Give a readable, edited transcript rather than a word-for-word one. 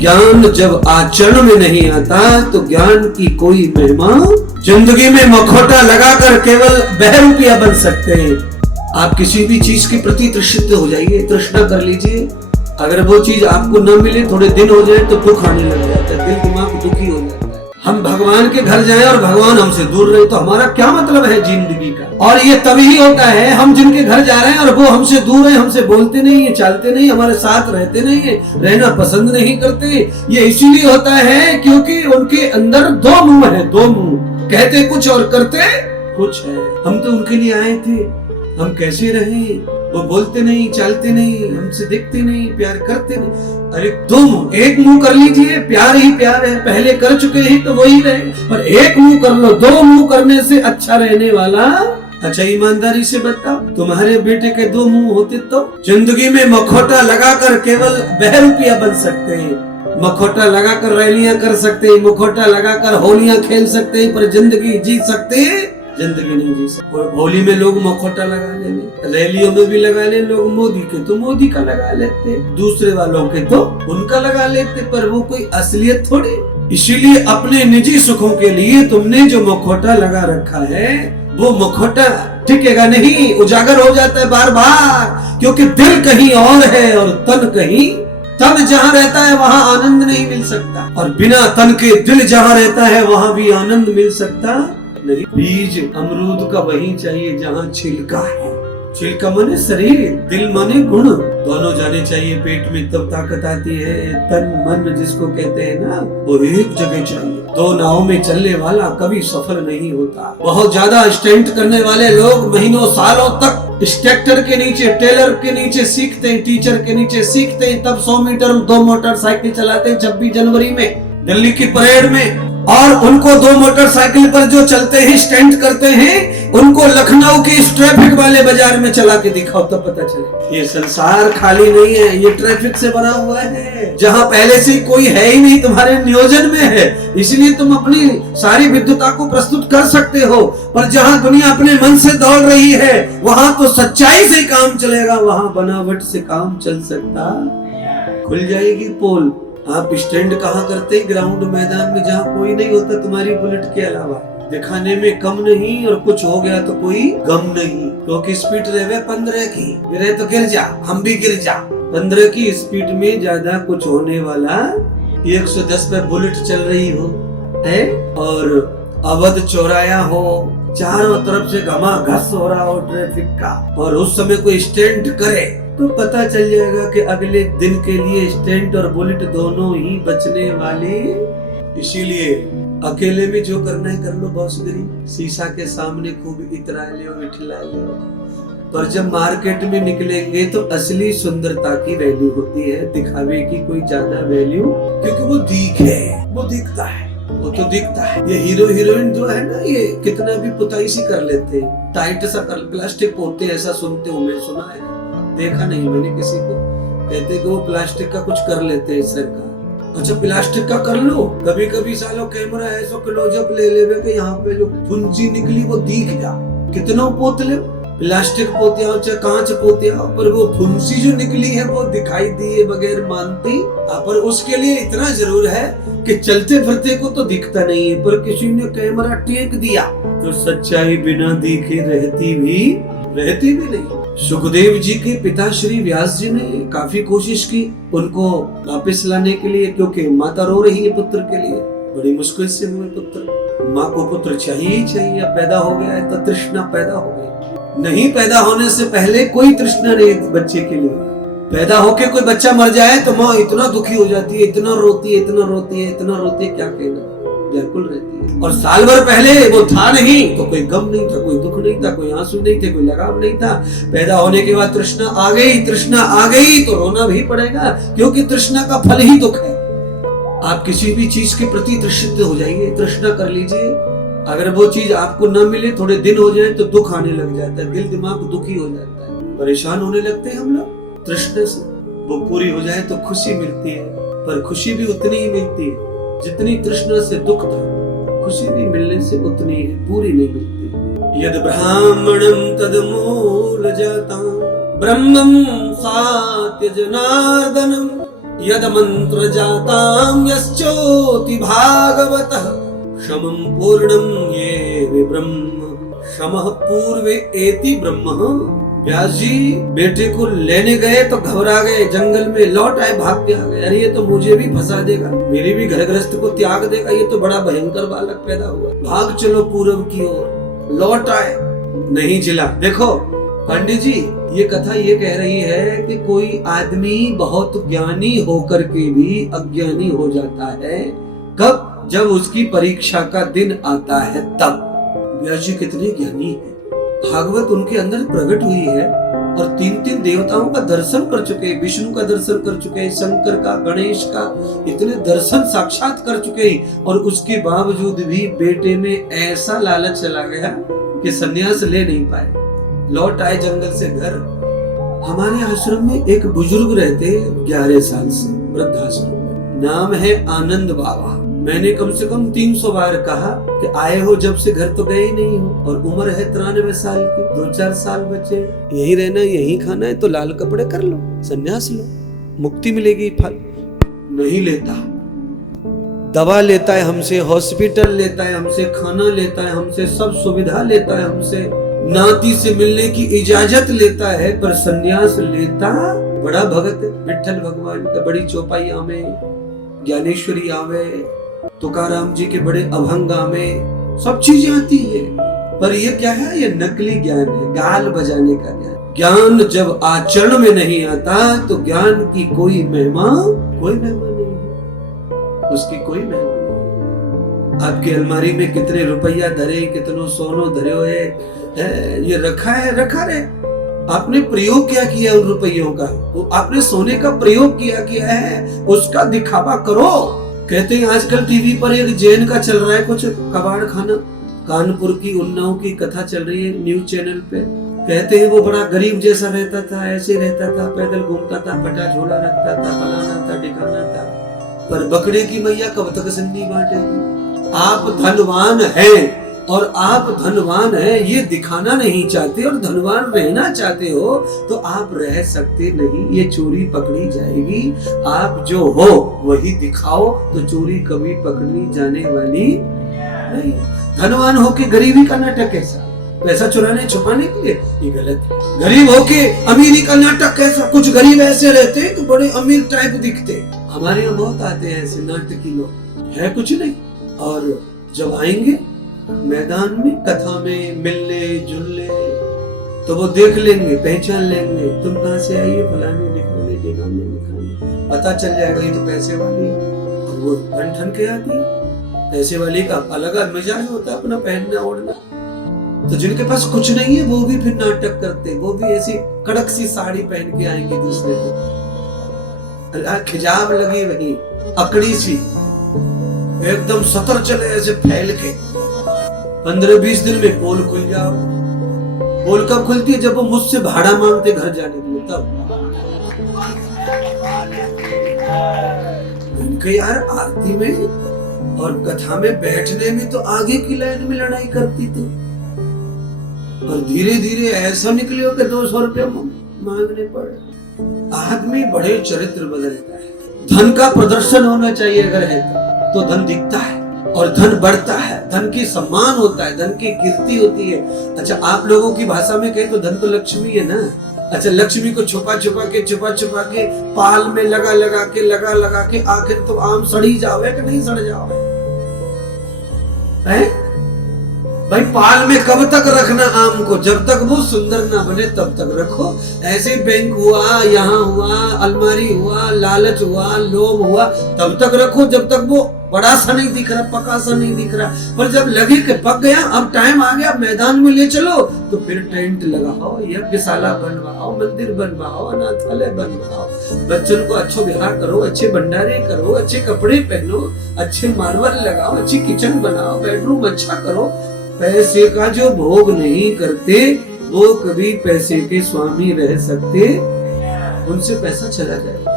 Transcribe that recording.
ज्ञान जब आचरण में नहीं आता तो ज्ञान की कोई महिमा। जिंदगी में मखौटा लगाकर केवल बहरूपिया बन सकते हैं। आप किसी भी चीज के प्रति तृषित हो जाइए, तृष्णा कर लीजिए, अगर वो चीज आपको न मिले, थोड़े दिन हो जाए तो दुख आने लग जाता है, दिल दिमाग दुखी हो जाता है। हम भगवान के घर जाएं और भगवान हमसे दूर रहे तो हमारा क्या मतलब है जिंदगी का। और ये तभी होता है, हम जिनके घर जा रहे हैं और वो हमसे दूर है, हमसे बोलते नहीं है, चलते नहीं, हमारे साथ रहते नहीं है, रहना पसंद नहीं करते। ये इसीलिए होता है क्योंकि उनके अंदर दो मुंह है, दो मुंह, कहते कुछ और करते कुछ है। हम तो उनके लिए आए थे, हम कैसे रहे, वो बोलते नहीं, चलते नहीं, हमसे दिखते नहीं, प्यार करते नहीं। अरे दो मुंह, एक मुंह कर लीजिए, प्यार ही प्यार है, पहले कर चुके हैं तो वही रहे, पर एक मुंह कर लो। दो मुंह करने से अच्छा रहने वाला। अच्छा ईमानदारी से बताओ, तुम्हारे बेटे के दो मुंह होते तो जिंदगी में मखौटा लगाकर केवल बहरूपिया बन सकते हैं, मखौटा लगाकर रैलियां कर सकते हैं, मखौटा लगाकर होलियां खेल सकते हैं, पर जिंदगी जी सकते हैं, जिंदगी नहीं जी सकते। होली में लोग मखौटा लगा लेंगे, रैलियों में भी लगा ले लोग, मोदी के तो मोदी का लगा लेते, दूसरे वालों के तो उनका लगा लेते, पर वो कोई असलियत थोड़ी। इसीलिए अपने निजी सुखों के लिए तुमने जो मखौटा लगा रखा है वो मखौटा टिकेगा नहीं, उजागर हो जाता है बार बार, क्योंकि दिल कहीं और है और तन कहीं। तन जहाँ रहता है वहाँ आनंद नहीं मिल सकता, और बिना तन के दिल जहाँ रहता है वहाँ भी आनंद मिल सकता नहीं। बीज अमरूद का वही चाहिए जहाँ छिलका है। छिलका माने शरीर, दिल माने गुण, दोनों जाने चाहिए पेट में, तब ताकत आती है। तन मन जिसको कहते हैं ना, वो एक जगह चाहिए। दो नाव में चलने वाला कभी सफल नहीं होता। बहुत ज्यादा स्टंट करने वाले लोग महीनों सालों तक इंस्ट्रक्टर के नीचे, टेलर के नीचे सीखते हैं, टीचर के नीचे सीखते हैं, तब 100 मीटर 2 मोटरसाइकिल चलाते हैं 26 जनवरी में दिल्ली की परेड में। और उनको 2 मोटरसाइकिल पर जो चलते हैं, स्टंट करते हैं, उनको लखनऊ के इस ट्रैफिक वाले बाजार में चला के दिखाओ तब पता चले। ये संसार खाली नहीं है, ये ट्रैफिक से बना हुआ है, जहाँ पहले से कोई है ही नहीं, तुम्हारे नियोजन में है, इसलिए तुम अपनी सारी विद्वता को प्रस्तुत कर सकते हो। पर जहाँ दुनिया अपने मन से दौड़ रही है वहाँ तो सच्चाई से काम चलेगा, वहाँ बनावट से काम चल सकता। खुल जाएगी पोल। आप स्टैंड कहाँ करते, ग्राउंड मैदान में जहाँ कोई नहीं होता तुम्हारी बुलेट के अलावा, दिखाने में कम नहीं, और कुछ हो गया तो कोई गम नहीं, क्योंकि स्पीड रहे 15 की, गिरे तो गिर जा, हम भी गिर जा। 15 की स्पीड में ज्यादा कुछ होने वाला, 110 पे बुलेट चल रही हो है और अवध चौराया हो, चारों तरफ से घमाघस हो रहा हो ट्रैफिक का, और उस समय कोई स्टैंड करे तो पता चल जाएगा कि अगले दिन के लिए स्टैंड और बुलेट दोनों ही बचने वाले। इसीलिए अकेले में जो करना है कर लो बॉसगिरी, शीशा के सामने खूब इतरा ले, इठला ले, पर जब मार्केट में निकलेंगे तो असली सुंदरता की वैल्यू होती है, दिखावे की कोई ज्यादा वैल्यू, क्योंकि वो वो दिखता है, वो तो दिखता है। ये हीरो हीरोइन जो है ना, ये कितना भी पुताई सी कर लेते हैं, टाइट सा कर प्लास्टिक पोते, ऐसा सुनते हो, मैं सुना है, देखा नहीं मैंने किसी को, कहते कि वो प्लास्टिक का कुछ कर लेते हैं सरकार। अच्छा प्लास्टिक का कर लो, कभी कभी सालों कैमरा ऐसा क्लोजअप ले लेवे कि यहाँ पे जो फुंसी निकली वो दिख जा, कितना पोत ले, प्लास्टिक पोते आओ चाहे कांच पोते आओ, पर वो फुंसी जो निकली है वो दिखाई दिए बगैर मानती। पर उसके लिए इतना जरूर है कि चलते फिरते को तो दिखता नहीं है, पर किसी ने कैमरा टेक दिया तो सच्चाई बिना दिखे रहती भी नहीं। सुखदेव जी के पिता श्री व्यास जी ने काफी कोशिश की उनको वापस लाने के लिए, क्योंकि माता रो रही है पुत्र के लिए, बड़ी मुश्किल से हुए पुत्र, माँ को पुत्र चाहिए ही चाहिए, पैदा हो गया है तो तृष्णा पैदा हो गई। नहीं पैदा होने से पहले कोई तृष्णा नहीं बच्चे के लिए, पैदा होके कोई बच्चा मर जाए तो माँ इतना दुखी हो जाती है, इतना रोती है, क्या कहना, व्याकुल रहती है। और साल भर पहले वो था नहीं तो कोई गम नहीं था, कोई दुख नहीं था, कोई आंसू नहीं थे, कोई लगाव नहीं था। पैदा होने के बाद तृष्णा आ गई तो रोना भी पड़ेगा, क्योंकि तृष्णा का फल ही दुख है। आप किसी भी चीज के प्रति तृषित हो जाइए, तृष्णा कर लीजिए, अगर वो चीज आपको न मिले, थोड़े दिन हो जाए तो दुख आने लग जाता है, दिल दिमाग दुखी हो जाता है, परेशान होने लगते हैं हम लोग तृष्णा से। वो पूरी हो जाए तो खुशी मिलती है, पर खुशी भी उतनी ही मिलती है जितनी तृष्णा से दुख था, खुशी भी मिलने से उतनी ही पूरी नहीं मिलती। यद ब्राह्मणं तद मूल जातं ब्रह्मं सात्य जनार्दनम यद मंत्र जाताम यश्चोति भागवतः शमं पूर्णं ये विब्रह्म शमः पूर्वे एति ब्रह्म। व्यास जी बेटे को लेने गए तो घबरा गए, जंगल में लौट आए, भाग के आ गए। अरे ये तो मुझे भी फंसा देगा, मेरे भी घर गृहस्थ को त्याग देगा, ये तो बड़ा भयंकर बालक पैदा हुआ। भाग चलो पूर्व की ओर। लौट आए, नहीं जिला। देखो पंडित जी, ये कथा ये कह रही है कि कोई आदमी बहुत ज्ञानी होकर के भी अज्ञानी हो जाता है। कब? जब उसकी परीक्षा का दिन आता है तब। व्यास जी कितने ज्ञानी हैं, भागवत उनके अंदर प्रकट हुई है और तीन देवताओं का दर्शन कर चुके, विष्णु का दर्शन कर चुके, शंकर का, गणेश का, इतने दर्शन साक्षात कर चुके, और उसके बावजूद भी बेटे में ऐसा लालच चला गया कि संन्यास ले नहीं पाए। लौट आए जंगल से घर। हमारे आश्रम में एक बुजुर्ग रहते 11 साल से, वृद्धाश्रम में, नाम है आनंद बाबा। मैंने कम से कम 300 बार कहा कि आए हो जब से घर तो गए ही नहीं हो, और उम्र है 93 साल की, 2-4 साल बचे, यही रहना यही खाना है, तो लाल कपड़े कर लो, संन्यास लो, मुक्ति मिलेगी। फल नहीं लेता, दवा लेता है हमसे, हॉस्पिटल लेता है हमसे, खाना लेता है हमसे, सब सुविधा लेता है हमसे, नाती से मिलने की इजाजत लेता है, पर संन्यास लेता। बड़ा भगत विठल भगवान का, बड़ी चौपाई आवे, ज्ञानेश्वरी आवे, तुकाराम जी के बड़े अभंग आवे, सब चीजें आती है, पर ये क्या है? ये नकली ज्ञान है, गाल बजाने का ज्ञान। ज्ञान जब आचरण में नहीं आता तो ज्ञान की कोई महिमा नहीं है, उसकी कोई महिमा नहीं। आपकी अलमारी में कितने रुपया धरे, कितनो सोनो धरे हुए, ये रखा है, आपने प्रयोग क्या किया उन रुपयों का? आपने सोने का प्रयोग किया है, उसका दिखावा करो। कहते हैं आजकल टीवी पर एक जैन का चल रहा है कुछ कबाड़ खाना, कानपुर की उन्नाव की कथा चल रही है न्यूज चैनल पे। कहते हैं वो बड़ा गरीब जैसा रहता था, ऐसे रहता था, पैदल घूमता था, पटा झोला रखता था, फलाना था, ठिकाना था, पर बकरे की मैया कब तक सन्नी बांटेगी? आप धनवान हैं और आप धनवान हैं ये दिखाना नहीं चाहते और धनवान रहना चाहते हो तो आप रह सकते नहीं, ये चोरी पकड़ी जाएगी। आप जो हो वही दिखाओ तो चोरी कभी पकड़ी जाने वाली नहीं। धनवान होके गरीबी का नाटक कैसा? पैसा चुराने छुपाने के लिए, ये गलत है। गरीब होके अमीरी का नाटक कैसा? कुछ गरीब ऐसे रहते हैं कि बड़े अमीर टाइप दिखते। हमारे यहाँ बहुत आते हैं ऐसे नाटकी लोग, है कुछ नहीं, और जब आएंगे मैदान में कथा में मिलने जुलने तो वो देख लेंगे, पहचान लेंगे, तुम कहाँ से आई है, फलाने दिखाने, पता चल जाएगा ये तो पैसे वाली। और वो ठन ठन के आती, पैसे वाली का अलग मिजाज होता है अपना पहनना ओढ़ना। तो जिनके पास कुछ नहीं है वो भी फिर नाटक करते, वो भी ऐसी कड़क सी साड़ी पहन के आएंगे दूसरे दिन, खिजाब लगी वही अकड़ी सी, एकदम सतर चले ऐसे फैल के। 15-20 दिन में पोल खुल जाओ। पोल कब खुलती है? जब वो मुझसे भाड़ा मांगते घर जाने के लिए, तब। उनके यार आरती में और कथा में बैठने में तो आगे की लाइन में लड़ाई करती थी, और धीरे धीरे ऐसा निकले हो कि 200 रुपया मांगने पड़े। आदमी बड़े चरित्र बदलता है। धन का प्रदर्शन होना चाहिए अगर है तो धन दिखता है और धन बढ़ता है, धन की सम्मान होता है, धन की कीर्ति होती है। अच्छा, आप लोगों की भाषा में कहे तो धन तो लक्ष्मी है ना। अच्छा, लक्ष्मी को छुपा छुपा के पाल में लगा के आखिर तो आम सड़ी जावे कि नहीं सड़ जावे? भाई पाल में कब तक रखना आम को? जब तक वो सुंदर ना बने तब तक रखो। ऐसे बैंक हुआ, यहाँ हुआ, अलमारी हुआ, लालच हुआ, लोभ हुआ, तब तक रखो जब तक वो बड़ा सा नहीं दिख रहा, पका सा नहीं दिख रहा। पर जब लगे कि पक गया, अब टाइम आ गया, मैदान में ले चलो, तो फिर टेंट लगाओ, यज्ञशाला बनवाओ, मंदिर बनवाओ, अनाथालय बनवाओ, बच्चों को अच्छो विहार करो, अच्छे भंडारे करो, अच्छे कपड़े पहनो, अच्छे मार्बल लगाओ, अच्छी किचन बनाओ, बेडरूम अच्छा करो। पैसे का जो भोग नहीं करते वो कभी पैसे के स्वामी रह सकते, उनसे पैसा चला जाएगा।